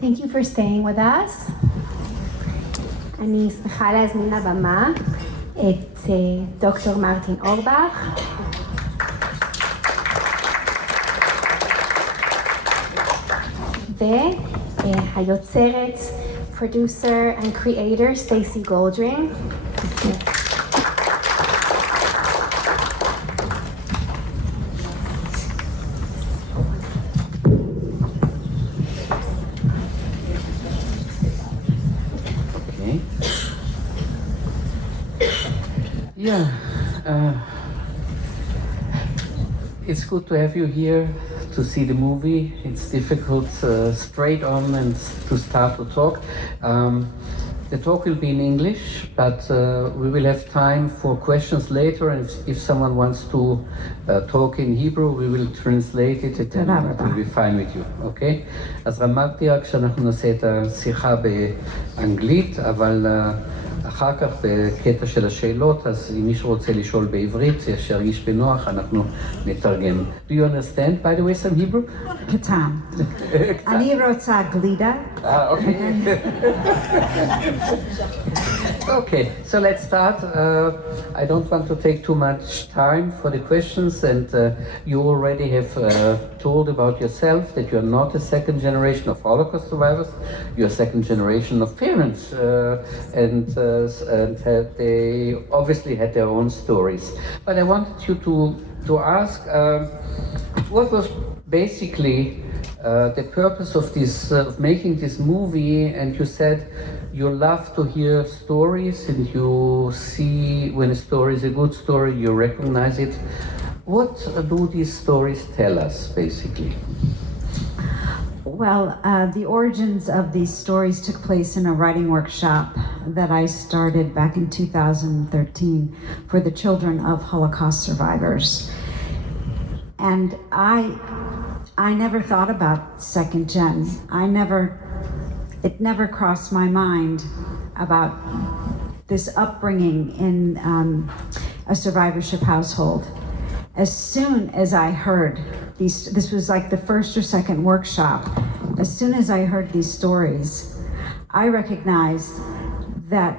Thank you for staying with us. אני שמחה להזמין לבמה את דוקטור מרטין אורבך. והיוצרת, producer and creator, Stacey Goldring. It's good to have you here to see the movie. It's difficult straight on and to start to talk. The talk will be in English, but we will have time for questions later, and if someone wants to talk in Hebrew, we will translate it, and then it will be fine with you, okay? אז אמרתי רק שאנחנו נעשה את השיחה באנגלית, אבל אחר כך בקטע של השאלות, אז אם מישהו רוצה לשאול בעברית, שירגיש בנוח, אנחנו נתרגם. Do you understand, by the way, some Hebrew? קטן. אני רוצה גלידה. Okay. Okay, so let's start. I don't want to take too much time for the questions, and you already have told about yourself that you're not a second generation of Holocaust survivors, you're a second generation of parents, and they obviously had their own stories. But I wanted you to ask, what was basically the purpose of this, of making this movie? And you said you love to hear stories, and you see when a story is a good story, you recognize it. What do these stories tell us, basically? Well, the origins of these stories took place in a writing workshop that I started back in 2013 for the children of Holocaust survivors. And I never thought about second gen. It never crossed my mind about this upbringing in a survivorship household. As soon as I heard this was like the first or second workshop, as soon as I heard these stories, I recognized that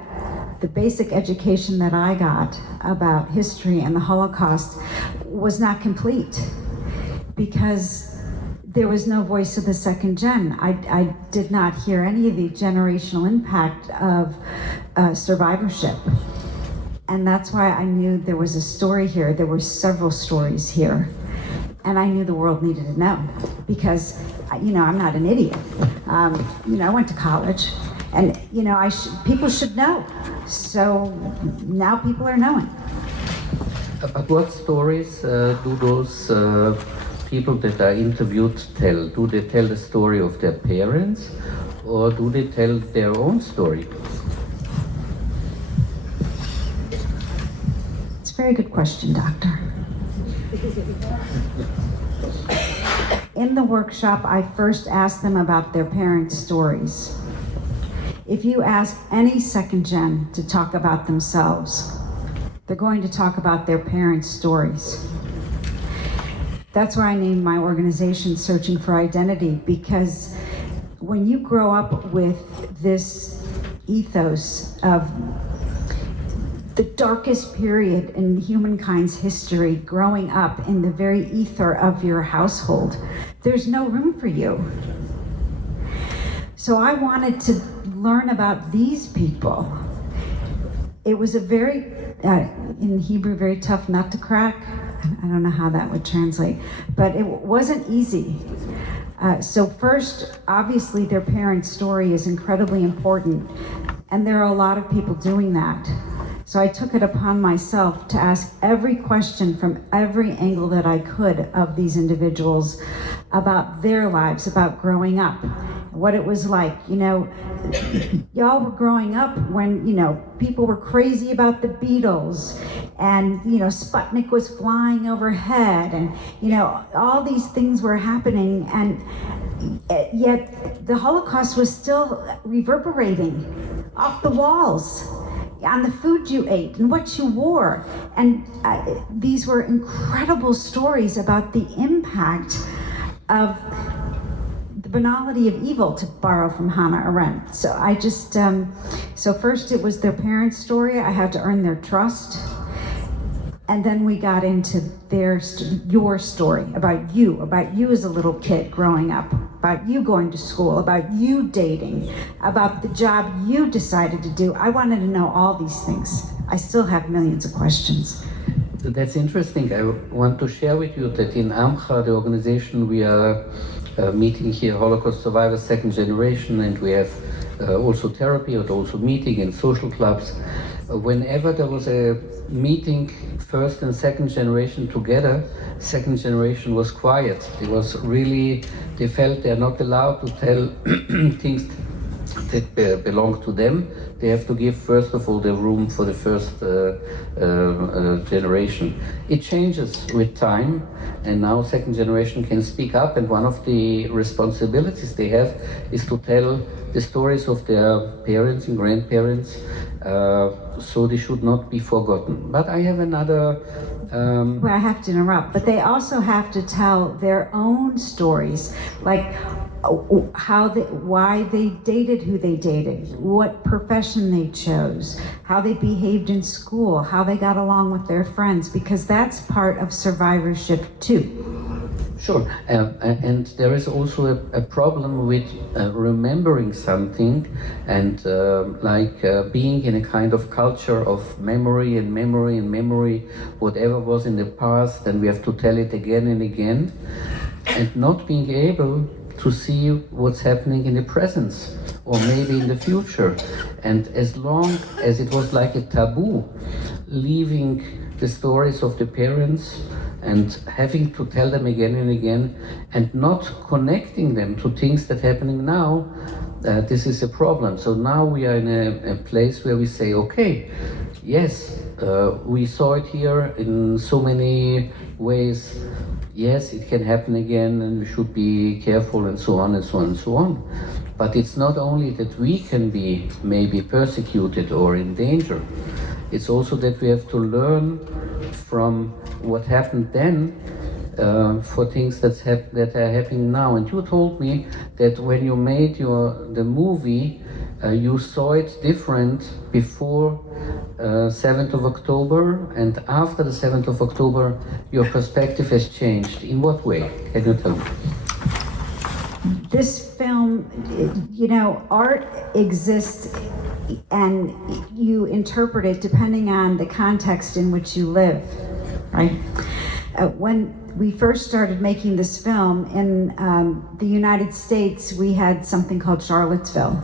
the basic education that I got about history and the Holocaust was not complete, because there was no voice of the second gen. I did not hear any of the generational impact of survivorship. And that's why I knew there was a story here. There were several stories here. And I knew the world needed to know, because, I'm not an idiot. I went to college, and, people should know. So now people are knowing. But what stories do those people that are interviewed tell? Do they tell the story of their parents, or do they tell their own story? It's a very good question, Doctor. In the workshop, I first asked them about their parents' stories. If you ask any second gen to talk about themselves, they're going to talk about their parents' stories. That's why I named my organization Searching for Identity, because when you grow up with this ethos of the darkest period in humankind's history, growing up in the very ether of your household, there's no room for you. So I wanted to learn about these people. It was a very, in Hebrew, very tough nut to crack. I don't know how that would translate, but it wasn't easy. So first, obviously their parents' story is incredibly important, and there are a lot of people doing that. So I took it upon myself to ask every question from every angle that I could of these individuals about their lives, about growing up, what it was like. Y'all were growing up when, people were crazy about the Beatles, and, Sputnik was flying overhead, and, all these things were happening, and yet the Holocaust was still reverberating off the walls, on the food you ate and what you wore. And these were incredible stories about the impact of the banality of evil, to borrow from Hannah Arendt. So I just, so first it was their parents' story. I had to earn their trust. And then we got into your story, about you as a little kid growing up, about you going to school, about you dating, about the job you decided to do. I wanted to know all these things. I still have millions of questions. That's interesting. I want to share with you that in AMCHA, the organization, we are meeting here Holocaust survivors, second generation, and we have also therapy, but also meeting in social clubs. Whenever there was a meeting, first and second generation together, second generation was quiet. It was really, they felt they're not allowed to tell things that belong to them. They have to give, first of all, the room for the first generation. It changes with time, and now second generation can speak up, and one of the responsibilities they have is to tell the stories of their parents and grandparents, so they should not be forgotten. But I have another... Well, I have to interrupt, but they also have to tell their own stories, like why they dated who they dated, what profession they chose, how they behaved in school, how they got along with their friends, because that's part of survivorship too. Sure, and there is also a problem with remembering something, and being in a kind of culture of memory and memory and memory, whatever was in the past, and we have to tell it again and again, and not being able to see what's happening in the present or maybe in the future. And as long as it was like a taboo, leaving the stories of the parents and having to tell them again and again, and not connecting them to things that are happening now, this is a problem. So now we are in a place where we say, okay, yes, we saw it here in so many ways. Yes, it can happen again, and we should be careful, and so on and so on and so on. But it's not only that we can be maybe persecuted or in danger, it's also that we have to learn from what happened then for things that are happening now. And you told me that when you made the movie, you saw it different before 7th of October, and after the 7th of October, your perspective has changed. In what way? Can you tell me? This film, art exists and you interpret it depending on the context in which you live, right? When we first started making this film in the United States, we had something called Charlottesville,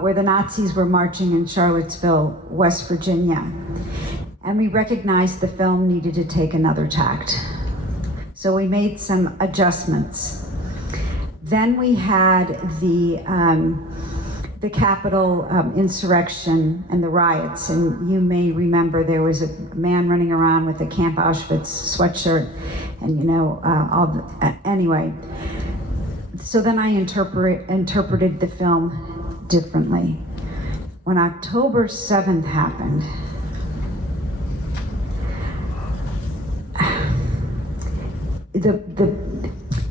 where the Nazis were marching in Charlottesville, West Virginia. And we recognized the film needed to take another tact. So we made some adjustments. Then we had the Capitol insurrection and the riots, and you may remember there was a man running around with a Camp Auschwitz sweatshirt, and anyway. So then I interpreted the film differently. When October 7th happened,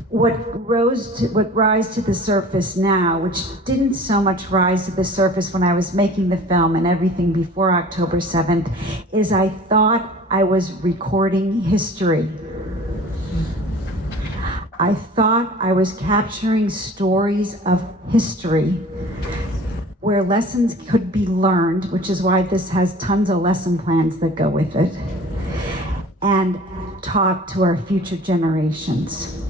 what rise to the surface now, which didn't so much rise to the surface when I was making the film and everything before October 7th, is I thought I was recording history. I thought I was capturing stories of history where lessons could be learned, which is why this has tons of lesson plans that go with it, and taught to our future generations.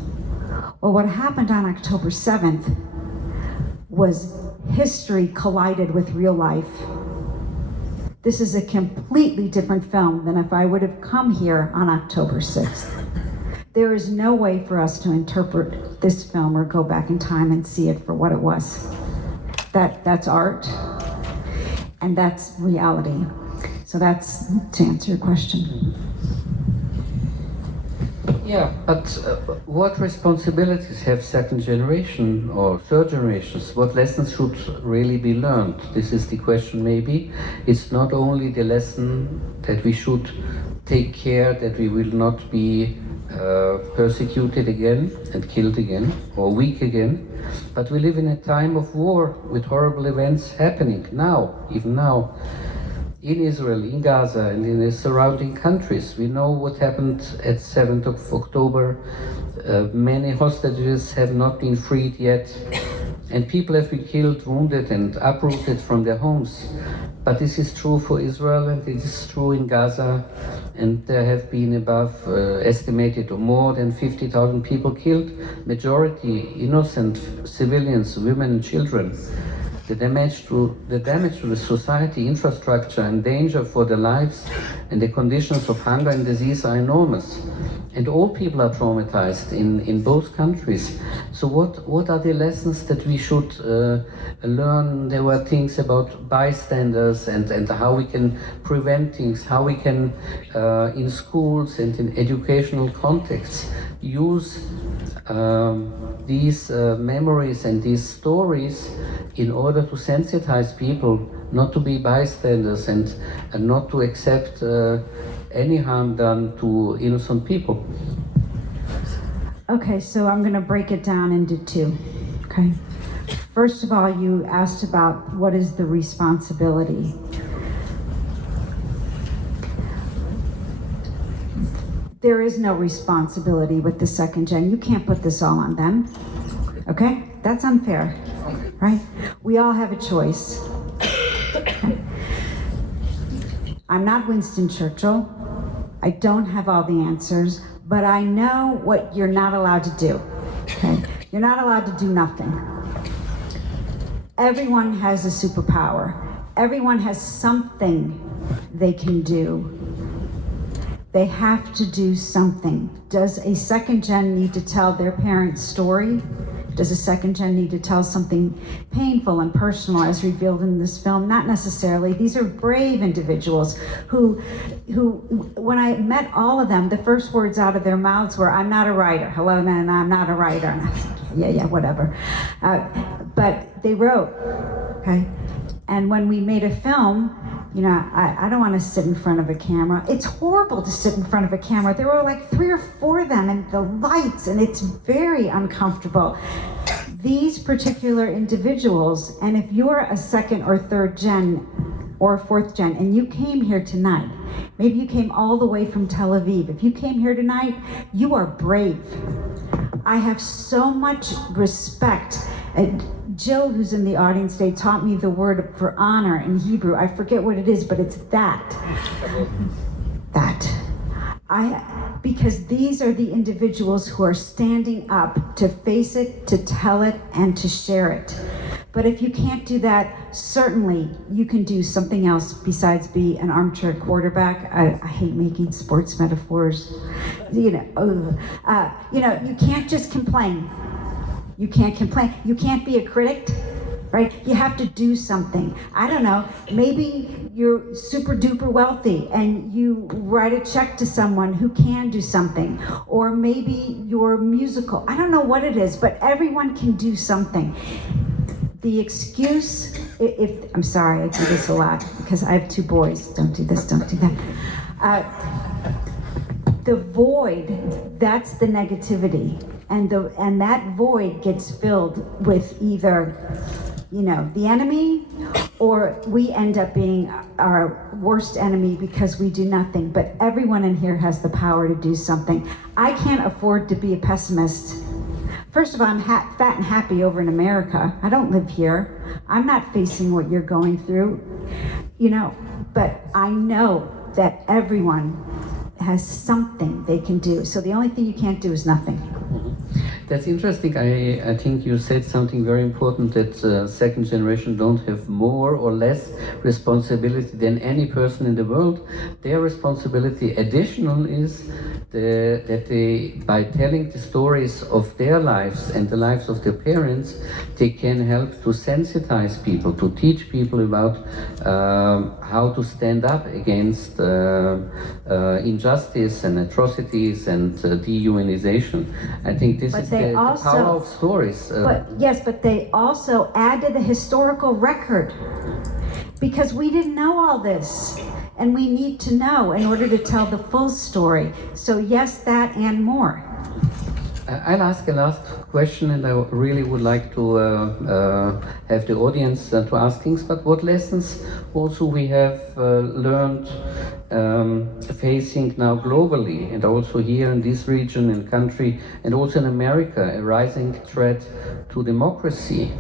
Well, what happened on October 7th was history collided with real life. This is a completely different film than if I would have come here on October 6th. There is no way for us to interpret this film or go back in time and see it for what it was. That's art, and that's reality. So that's to answer your question. Yeah, but what responsibilities have second generation or third generations? What lessons should really be learned? This is the question maybe. It's not only the lesson that we should take care that we will not be persecuted again and killed again, or weak again. But we live in a time of war with horrible events happening now, even now, in Israel, in Gaza, and in the surrounding countries. We know what happened at 7th of October. Many hostages have not been freed yet, and people have been killed, wounded, and uprooted from their homes. But this is true for Israel, and it is true in Gaza, and there have been above estimated more than 50,000 people killed, majority innocent civilians, women and children. The damage to the society, infrastructure, and danger for their lives and the conditions of hunger and disease are enormous. And all people are traumatized in both countries. So what are the lessons that we should learn? There were things about bystanders and how we can prevent things, how we can, in schools and in educational contexts, use these memories and these stories in order to sensitize people not to be bystanders and not to accept any harm done to innocent people. Okay, so I'm going to break it down into two. Okay. First of all, you asked about what is the responsibility. There is no responsibility with the second gen. You can't put this all on them. Okay? That's unfair. Right? We all have a choice. Okay. I'm not Winston Churchill. I don't have all the answers, but I know what you're not allowed to do. Okay? You're not allowed to do nothing. Everyone has a superpower. Everyone has something they can do. They have to do something. Does a second gen need to tell their parents' story? Does a second gen need to tell something painful and personal as revealed in this film? Not necessarily. These are brave individuals who, when I met all of them, the first words out of their mouths were, "I'm not a writer." "Hello, man, I'm not a writer." And I said, yeah, whatever. But they wrote, okay? And when we made a film, you know, I don't want to sit in front of a camera. It's horrible to sit in front of a camera. There were like 3 or 4 of them and the lights, and it's very uncomfortable. These particular individuals, and if you're a second or third gen or a fourth gen and you came here tonight, maybe you came all the way from Tel Aviv. If you came here tonight, you are brave. I have so much respect. Jill, who's in the audience today, taught me the word for honor in Hebrew. I forget what it is, but it's that. Because these are the individuals who are standing up to face it, to tell it, and to share it. But if you can't do that, certainly you can do something else besides be an armchair quarterback. I hate making sports metaphors. You can't just complain. You can't complain. You can't be a critic, right? You have to do something. I don't know, maybe you're super duper wealthy and you write a check to someone who can do something. Or maybe you're musical. I don't know what it is, but everyone can do something. The excuse, I'm sorry, I do this a lot because I have 2 boys. Don't do this, don't do that. The void, that's the negativity. And that void gets filled with either, the enemy, or we end up being our worst enemy because we do nothing. But everyone in here has the power to do something. I can't afford to be a pessimist. First of all, I'm fat and happy over in America. I don't live here. I'm not facing what you're going through, but I know that everyone has something they can do. So the only thing you can't do is nothing. That's interesting. I think you said something very important, that second generation don't have more or less responsibility than any person in the world. Their responsibility additional is that they, by telling the stories of their lives and the lives of their parents, they can help to sensitize people, to teach people about how to stand up against injustice and atrocities and dehumanization. I think this is the power of stories. But they also add to the historical record, because we didn't know all this. And we need to know in order to tell the full story. So yes, that and more. I'll ask a last question, and I really would like to have the audience to ask things, but what lessons also we have learned facing now globally, and also here in this region and country, and also in America, a rising threat to democracy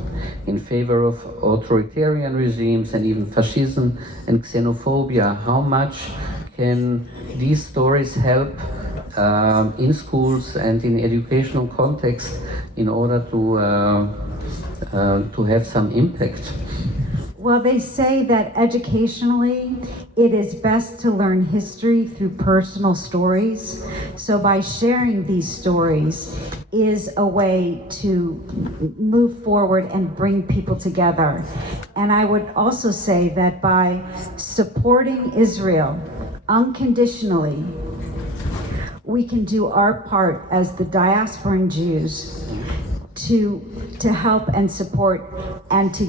in favor of authoritarian regimes and even fascism and xenophobia. How much can these stories help in schools and in educational context in order to have some impact? Well, they say that educationally, it is best to learn history through personal stories. So by sharing these stories is a way to move forward and bring people together. And I would also say that by supporting Israel unconditionally, we can do our part as the diasporan Jews to help and support and to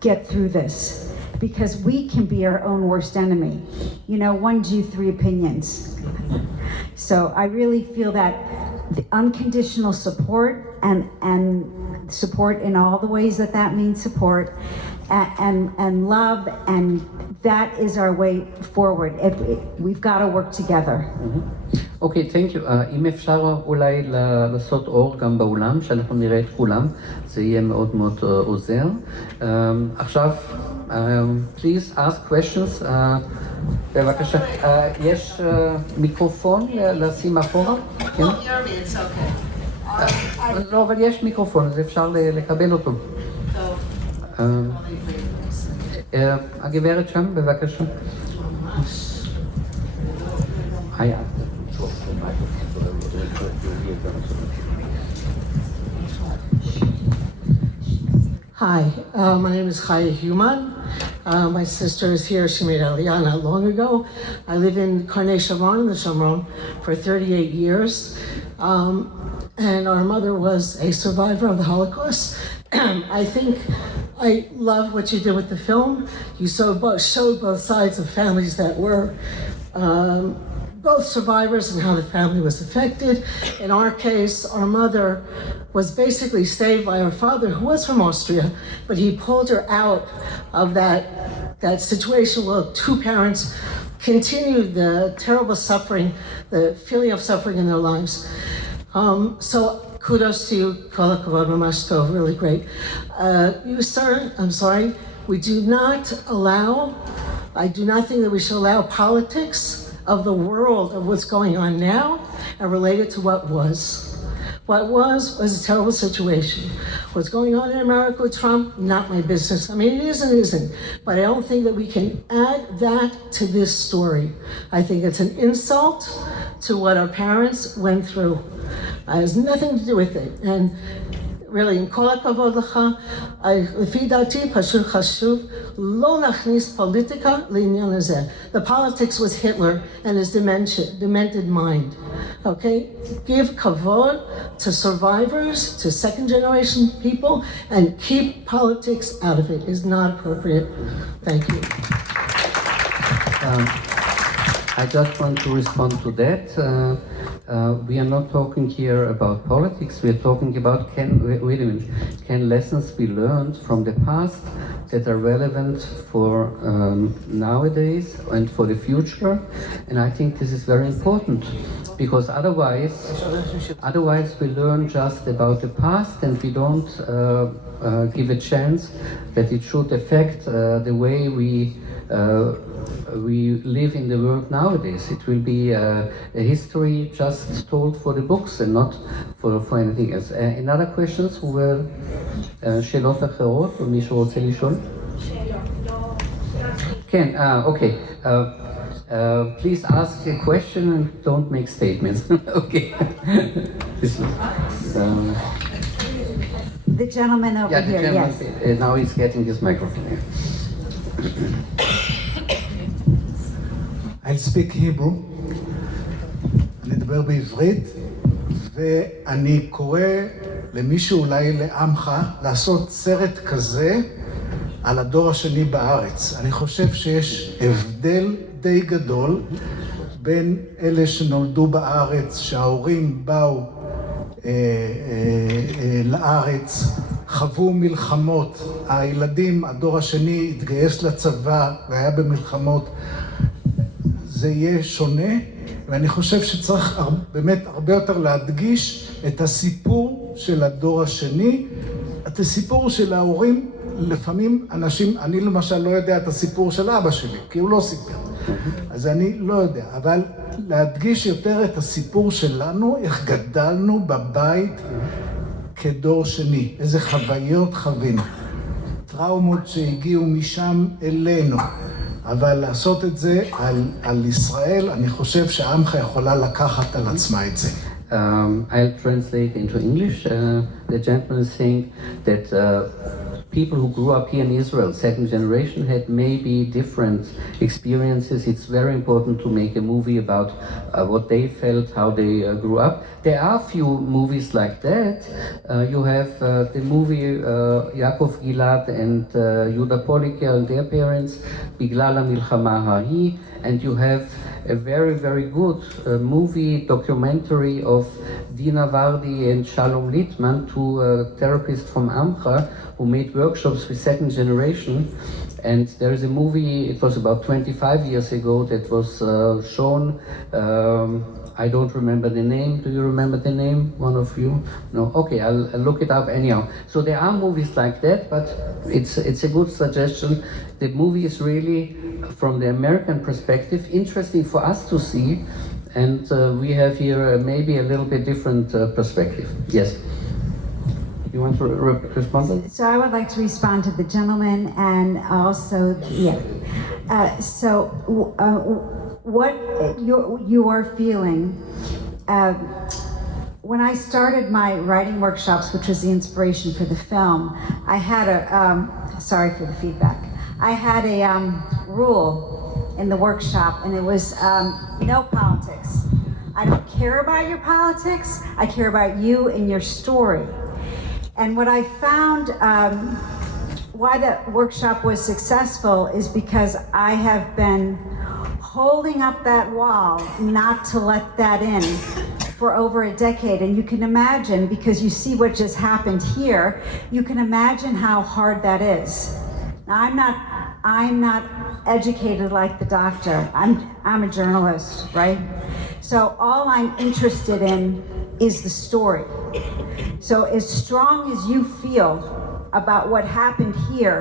get through this, because we can be our own worst enemy. You know, one Jew, three opinions. So I really feel that the unconditional support and support in all the ways that means support and love, and that is our way forward. We've got to work together. אוקיי, thank you. אם אפשר אולי לעשות אור גם באולם, שאנחנו נראה את כולם, זה יהיה מאוד מאוד עוזר. עכשיו, please ask questions. בבקשה. יש מיקרופון לשים מאחורה? כן? לא, אבל יש מיקרופון, אז אפשר לקבל אותו. הגברת שם, בבקשה. היי. Hi, my name is Chaya Human. My sister is here. She made Aliyah not long ago. I live in Karnei Sharon in the Shomron for 38 years. And our mother was a survivor of the Holocaust. I think I love what you did with the film. You showed both sides of families that were both survivors and how the family was affected. In our case, our mother was basically saved by her father, who was from Austria, but he pulled her out of that situation where two parents continued the terrible suffering, the feeling of suffering in their lives. So kudos to you, kol hakavod, mamash tov, really great. You, sir, I'm sorry, I do not think that we should allow politics of the world, of what's going on now, and relate it to what was. What was a terrible situation. What's going on in America with Trump, not my business. I mean, it is and it isn't. But I don't think that we can add that to this story. I think it's an insult to what our parents went through. It has nothing to do with it. And really, in kol hakavod lecha, לפי דעתי פשוט חשוב לא נכניס פוליטיקה לעניין הזה. The politics was Hitler and his demented mind. Okay? Give kavod to survivors, to second generation people, and keep politics out of it is not appropriate. Thank you. I just want to respond to that. We are not talking here about politics. We are talking about can lessons be learned from the past that are relevant for nowadays and for the future. And I think this is very important, because otherwise we learn just about the past and we don't give a chance that it should affect the way we live in the world nowadays. It will be a history just told for the books and not for anything else. Another questions? שאלות אחרות? או מישהו רוצה לשאול? כן, אוקיי. Please ask a question and don't make statements. Okay. The gentleman over here, yes. Now he's getting his microphone here. I'll speak Hebrew. אני אדבר בעברית, ואני קורא למישהו, אולי לעמך, לעשות סרט כזה על הדור השני בארץ. אני חושב שיש הבדל די גדול בין אלה שנולדו בארץ, שההורים באו לארץ, חוו מלחמות, הילדים, הדור השני התגייס לצבא והיה במלחמות, זה יהיה שונה, ואני חושב שצריך באמת הרבה יותר להדגיש את הסיפור של הדור השני, את הסיפור של ההורים. לפעמים אנשים, אני למשל לא יודע את הסיפור של אבא שלי, כי הוא לא סיפר, אז אני לא יודע, אבל להדגיש יותר את הסיפור שלנו, איך גדלנו בבית כדור שני, איזה חוויות חווינו, טראומות שהגיעו משם אלינו, אבל לעשות את זה על ישראל, אני חושב שעמך יכולה לקחת על עצמה את זה. I'll translate into English. The gentleman is saying that people who grew up here in Israel, second generation, had maybe different experiences. It's very important to make a movie about what they felt, how they grew up. There are few movies like that. You have the movie Yaakov Gilad and Yuda Poliker and their parents, Biglal HaMilchama Hahi, and you have a very, very good movie documentary of Dina Vardi and Shalom Littman, two therapists from AMCHA, who made workshops with second generation. And there is a movie, it was about 25 years ago, that was shown. I don't remember the name. Do you remember the name, one of you? No? Okay, I'll look it up anyhow. So there are movies like that, but it's a good suggestion. The movie is really, from the American perspective, interesting for us to see, and we have here maybe a little bit different perspective. Yes. You want to respond? So I would like to respond to the gentleman, and also, what you are feeling. When I started my writing workshops, which was the inspiration for the film, I had sorry for the feedback. I had a rule in the workshop, and it was no politics. I don't care about your politics. I care about you and your story. And what I found, why the workshop was successful is because I have been holding up that wall not to let that in for over a decade. And you can imagine, because you see what just happened here, you can imagine how hard that is. Now, I'm not educated like the doctor. I'm a journalist, right? So all I'm interested in is the story. So as strong as you feel about what happened here,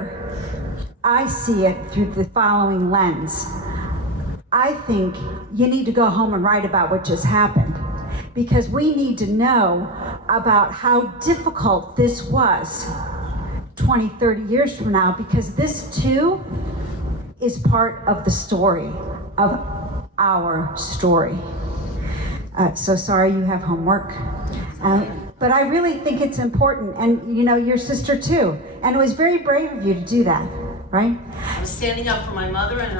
I see it through the following lens. I think you need to go home and write about what just happened, because we need to know about how difficult this was 20, 30 years from now, because this too is part of the story, of our story. So sorry you have homework. But I really think it's important, and you know, your sister too. And it was very brave of you to do that, right? I'm standing up for my mother and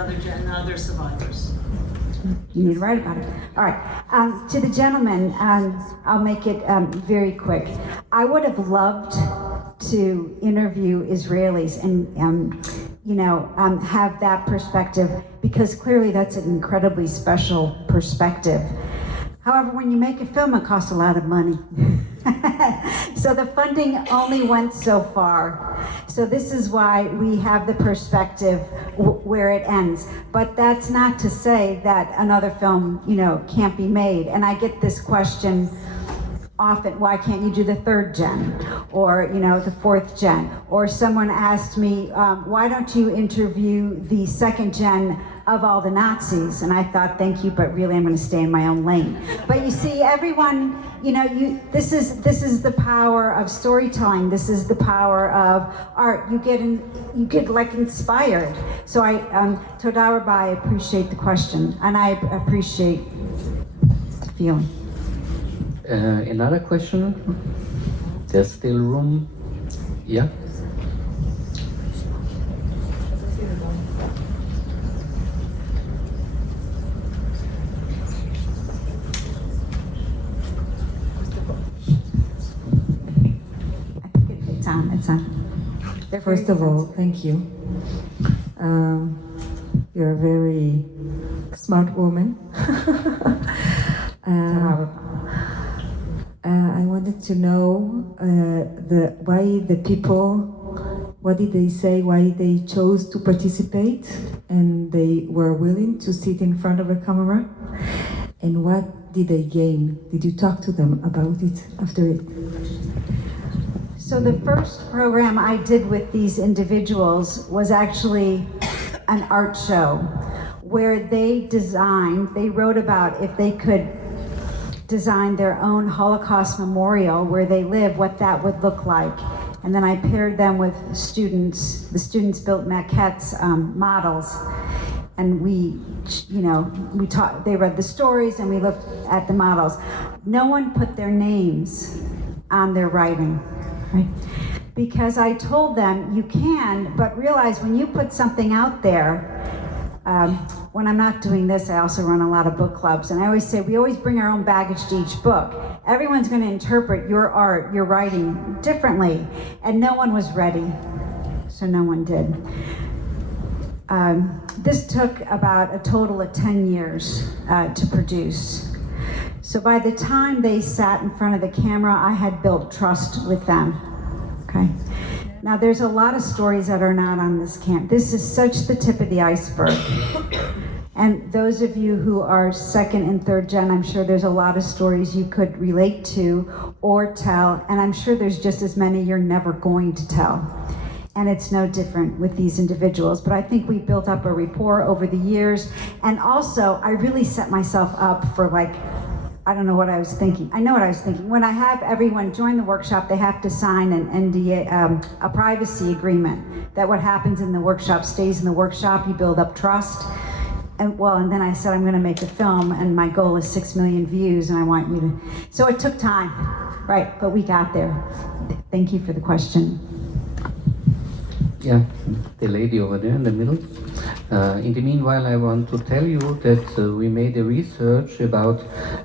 other survivors. You need to write about it. All right. To the gentleman, I'll make it very quick. I would have loved to interview Israelis and have that perspective, because clearly that's an incredibly special perspective. However, when you make a film, it costs a lot of money. So the funding only went so far. So this is why we have the perspective where it ends. But that's not to say that another film, can't be made. And I get this question often, why can't you do the third gen? Or, the fourth gen? Or someone asked me, why don't you interview the second gen of all the Nazis? And I thought, thank you, but really I'm going to stay in my own lane. But you see, everyone, this is the power of storytelling. This is the power of art. You get like inspired. So Toda Rabba, I appreciate the question, and I appreciate the feeling. Another question? There's still room. Yeah? It's on. First of all, thank you. You're a very smart woman. I wanted to know why the people, what did they say, why they chose to participate and they were willing to sit in front of a camera, and what did they gain? Did you talk to them about it after it? So the first program I did with these individuals was actually an art show where they wrote about if they could design their own Holocaust memorial where they live, what that would look like. And then I paired them with students. The students built maquettes, models, and they read the stories and we looked at the models. No one put their names on their writing, right? Because I told them you can, but realize when you put something out there, when I'm not doing this, I also run a lot of book clubs, and I always say we always bring our own baggage to each book. Everyone's going to interpret your art, your writing differently, and no one was ready, so no one did. This took about a total of 10 years to produce. So by the time they sat in front of the camera, I had built trust with them, okay? Now there's a lot of stories that are not on this camp. This is such the tip of the iceberg. And those of you who are second and third gen, I'm sure there's a lot of stories you could relate to or tell, and I'm sure there's just as many you're never going to tell. And it's no different with these individuals. But I think we built up a rapport over the years. And also, I really set myself up for I don't know what I was thinking. I know what I was thinking. When I have everyone join the workshop, they have to sign an NDA, a privacy agreement, that what happens in the workshop stays in the workshop, you build up trust. And then I said, I'm gonna make a film and my goal is 6 million views and I want you to, so it took time, right, but we got there. Thank you for the question. Yeah, the lady over there in the middle. In the meanwhile, I want to tell you that we made a research about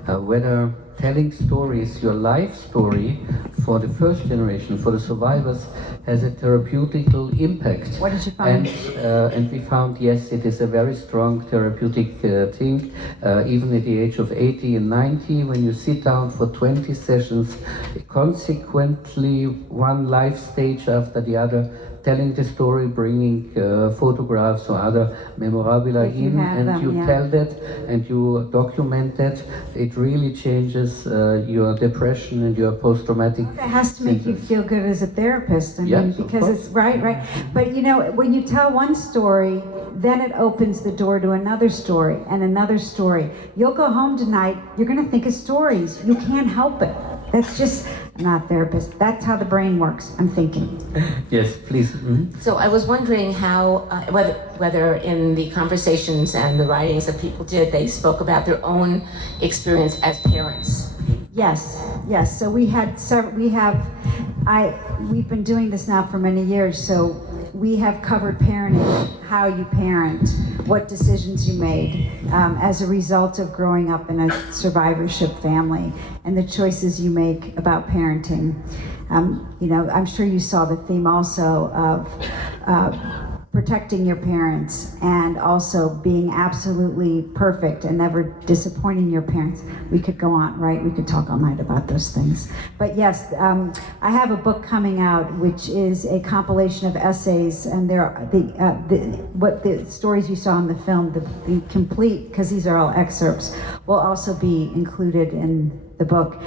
whether telling stories, your life story, for the first generation, for the survivors, has a therapeutical impact. What did you find? And we found, yes, it is a very strong therapeutic thing. Even at the age of 80 and 90, when you sit down for 20 sessions, consequently one life stage after the other, telling the story, bringing photographs or other memorabilia in, and you tell that and you document that, it really changes your depression and your post-traumatic It has to make you feel good as a therapist. I mean, yes, because it's right. But when you tell one story, then it opens the door to another story and another story. You'll go home tonight, you're gonna think of stories. You can't help it. That's just, I'm not a therapist. That's how the brain works, I'm thinking. Yes, please. Mm-hmm. So I was wondering how, whether in the conversations and the writings that people did, they spoke about their own experience as parents. Yes. So we've been doing this now for many years, so we have covered parenting, how you parent, what decisions you made as a result of growing up in a survivorship family, and the choices you make about parenting. I'm sure you saw the theme also of protecting your parents and also being absolutely perfect and never disappointing your parents. We could go on, right? We could talk all night about those things. But yes, I have a book coming out which is a compilation of essays, and the stories you saw in the film, the complete, because these are all excerpts, will also be included in the book.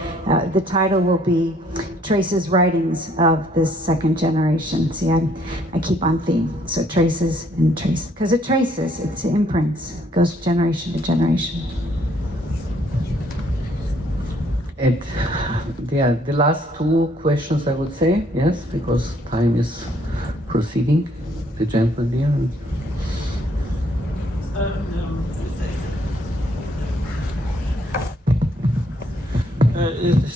The title will be Traces Writings of this Second Generation. See, I keep on theme. So traces and traces, because it traces, it's imprints, it goes generation to generation. And the last two questions I would say, yes, because time is proceeding. The gentleman here.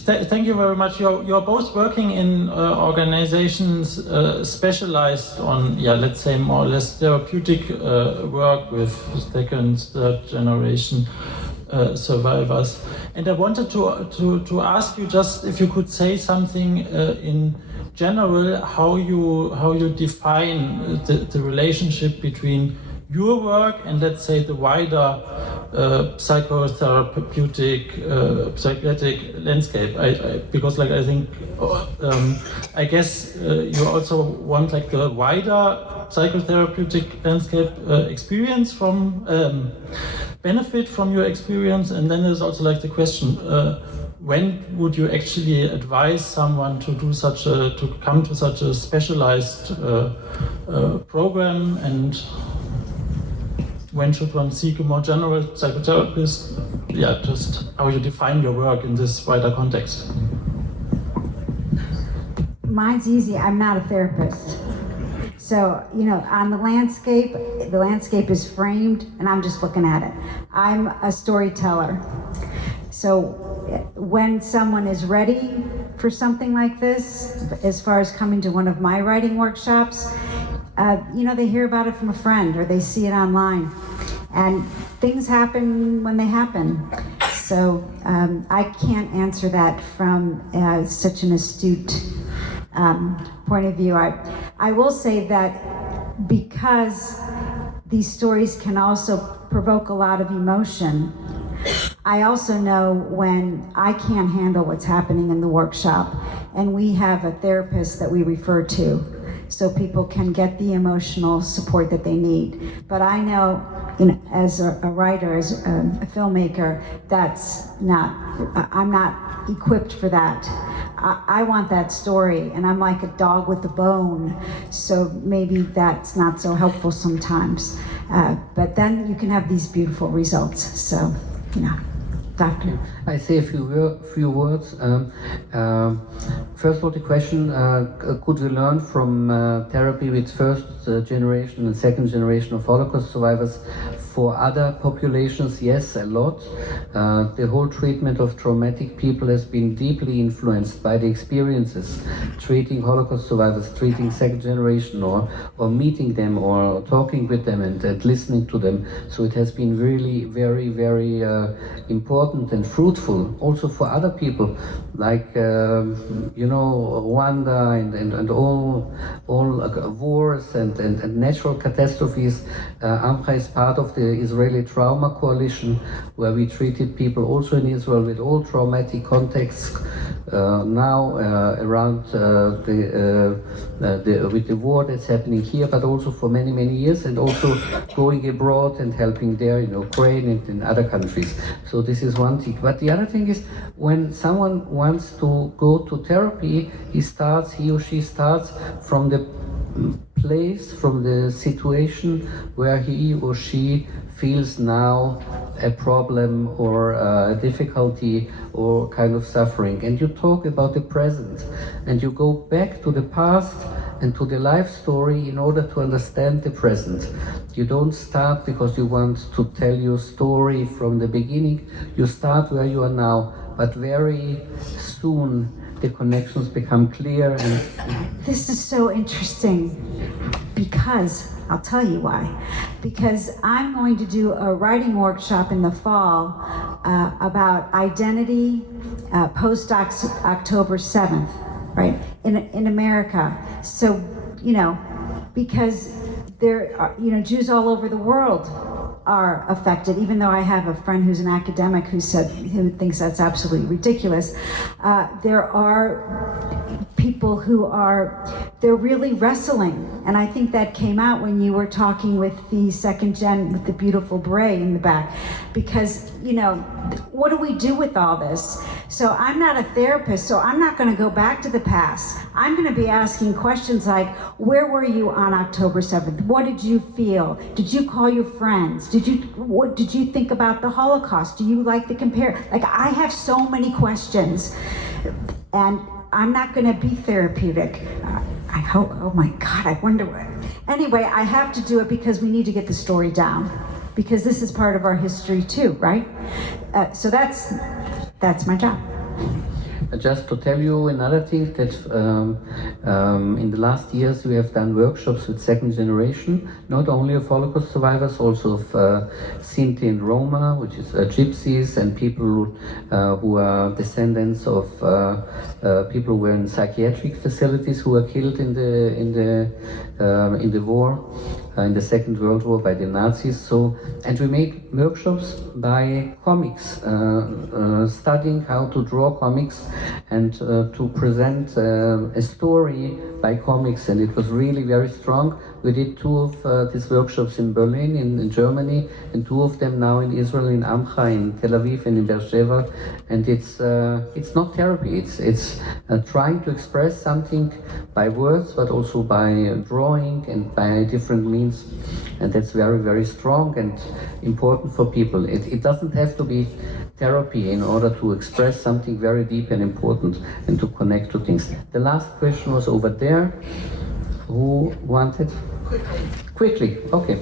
Thank you very much. You're both working in organizations specialized on, let's say more or less therapeutic work with second, third generation survivors. And I wanted to ask you just if you could say something in general how you define the relationship between your work and, let's say, the wider psychotherapeutic psychiatric landscape. Because like I think I guess you also want like the wider psychotherapeutic landscape experience from benefit from your experience, and then there's also like the question, when would you actually advise someone to do to come to such a specialized program, and when should one seek a more general psychotherapist? Yeah, just how you define your work in this wider context. Mine's easy. I'm not a therapist. So, on the landscape is framed and I'm just looking at it. I'm a storyteller. So when someone is ready for something like this, as far as coming to one of my writing workshops, they hear about it from a friend or they see it online. And things happen when they happen. So I can't answer that from such an astute point of view. I will say that because these stories can also provoke a lot of emotion, I also know when I can't handle what's happening in the workshop, and we have a therapist that we refer to so people can get the emotional support that they need. But I know, as a writer, as a filmmaker, I'm not equipped for that. I want that story, and I'm like a dog with a bone, so maybe that's not so helpful sometimes. But then you can have these beautiful results. So, Doctor. I say a few words. First of all, the question, could we learn from therapy with first generation and second generation of Holocaust survivors for other populations? Yes, a lot. The whole treatment of traumatic people has been deeply influenced by the experiences treating Holocaust survivors, treating second generation, or meeting them, or talking with them and listening to them. So it has been really very, very important and fruitful also for other people, like Rwanda and all wars and natural catastrophes. AMCHA is part of the Israeli Trauma Coalition, where we treated people also in Israel with all traumatic contexts. Now around with the war that's happening here, but also for many, many years, and also going abroad and helping there in Ukraine and in other countries. So this is one thing. But the other thing is, when someone wants to go to therapy, he or she starts from the place, from the situation where he or she feels now a problem or a difficulty or kind of suffering. And you talk about the present, and you go back to the past and to the life story in order to understand the present. You don't start because you want to tell your story from the beginning. You start where you are now, but very soon the connections become clear. And this is so interesting, because I'll tell you why. Because I'm going to do a writing workshop in the fall about identity post October 7th, right, in America. So, because there are, Jews all over the world are affected, even though I have a friend who's an academic who thinks that's absolutely ridiculous. There are people they're really wrestling. And I think that came out when you were talking with the second gen, with the beautiful beret in the back. Because, what do we do with all this? So I'm not a therapist, so I'm not gonna go back to the past. I'm gonna be asking questions like, where were you on October 7th? What did you feel? Did you call your friends? What did you think about the Holocaust? Do you like to compare? Like, I have so many questions, and I'm not gonna be therapeutic. I hope, oh my God, I wonder what. Anyway, I have to do it because we need to get the story down, because this is part of our history too, right? So that's my job. just to tell you another thing, that in the last years we have done workshops with second generation, not only of Holocaust survivors, also of Sinti and Roma, which is gypsies, and people who are descendants of people who were in psychiatric facilities who were killed in the war, in the Second World War by the Nazis. So, and we made workshops by comics, studying how to draw comics and to present a story by comics, and it was really very strong. We did 2 of these workshops in Berlin, in Germany, and 2 of them now in Israel, in AMCHA, in Tel Aviv, and in Beersheba. And it's not therapy. It's trying to express something by words, but also by drawing and by different means. And that's very, very strong and important for people. It doesn't have to be therapy in order to express something very deep and important and to connect to things. The last question was over there. Who wanted? Quickly, okay.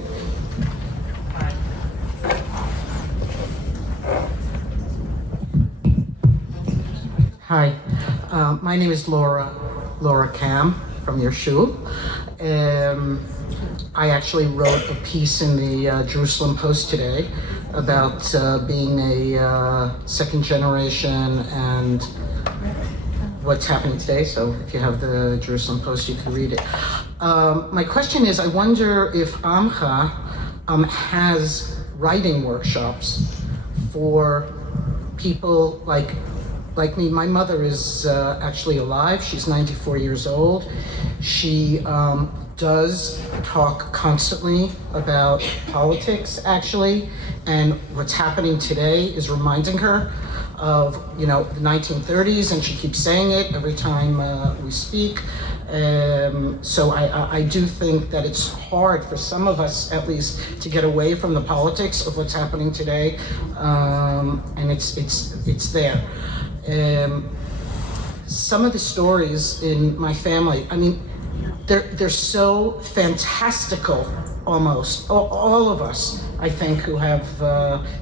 Hi, my name is Laura Cam from your shul. I actually wrote a piece in the Jerusalem Post today about being a second generation and what's happening today. So if you have the Jerusalem Post, you can read it. My question is, I wonder if AMCHA has writing workshops for people like me. My mother is actually alive. She's 94 years old. She does talk constantly about politics, actually, and what's happening today is reminding her of, the 1930s, and she keeps saying it every time we speak. So I do think that it's hard for some of us, at least, to get away from the politics of what's happening today, and it's there. Some of the stories in my family, they're so fantastical, almost. All of us, I think, who have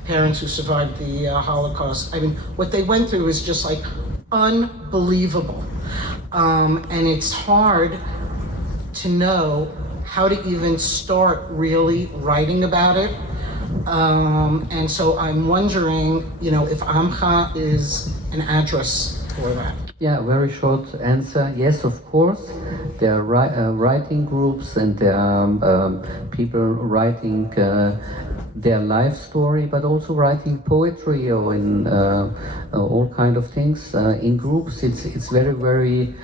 parents who survived the Holocaust. What they went through is just like unbelievable. And it's hard to know how to even start really writing about it. And so I'm wondering, if AMCHA is an address for that. Yeah, very short answer. Yes, of course. There are writing groups, and there are people writing their life story, but also writing poetry or in all kind of things in groups. It's very, very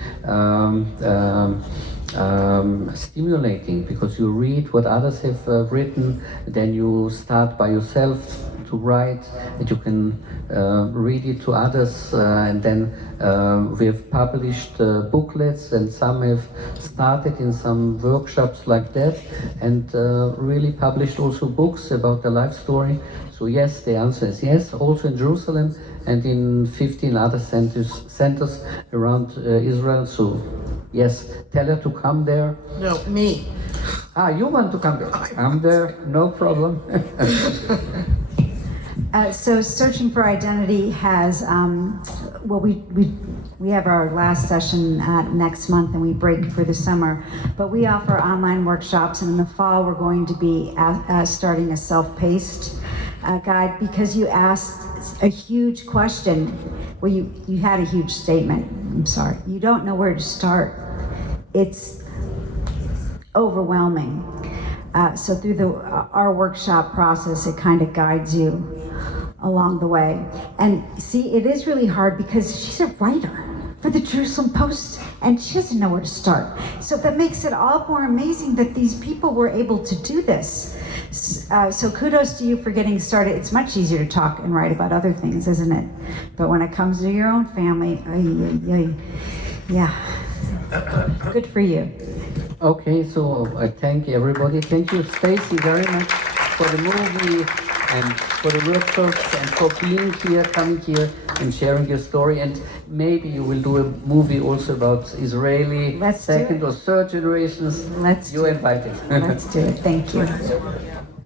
stimulating, because you read what others have written, then you start by yourself to write, and you can read it to others, and then we have published booklets, and some have started in some workshops like that, and really published also books about the life story. So yes, the answer is yes, also in Jerusalem and in 15 other centers around Israel. So yes, tell her to come there. No, me. You want to come there? I'm there, no problem. So Searching for Identity has, we have our last session next month, and we break for the summer, but we offer online workshops, and in the fall we're going to be starting a self-paced guide, because you asked a huge question. Well, you had a huge statement, I'm sorry. You don't know where to start. It's overwhelming. So through our workshop process, it kind of guides you along the way. And see, it is really hard, because she's a writer for the Jerusalem Post, and she doesn't know where to start. So that makes it all more amazing that these people were able to do this. So kudos to you for getting started. It's much easier to talk and write about other things, isn't it? But when it comes to your own family, yeah, good for you. Okay, so I thank everybody. Thank you, Stacey, very much for the movie and for the workshops and for being here, coming here and sharing your story. And maybe you will do a movie also about Israeli second or third generations. You're invited. Let's do it. Thank you.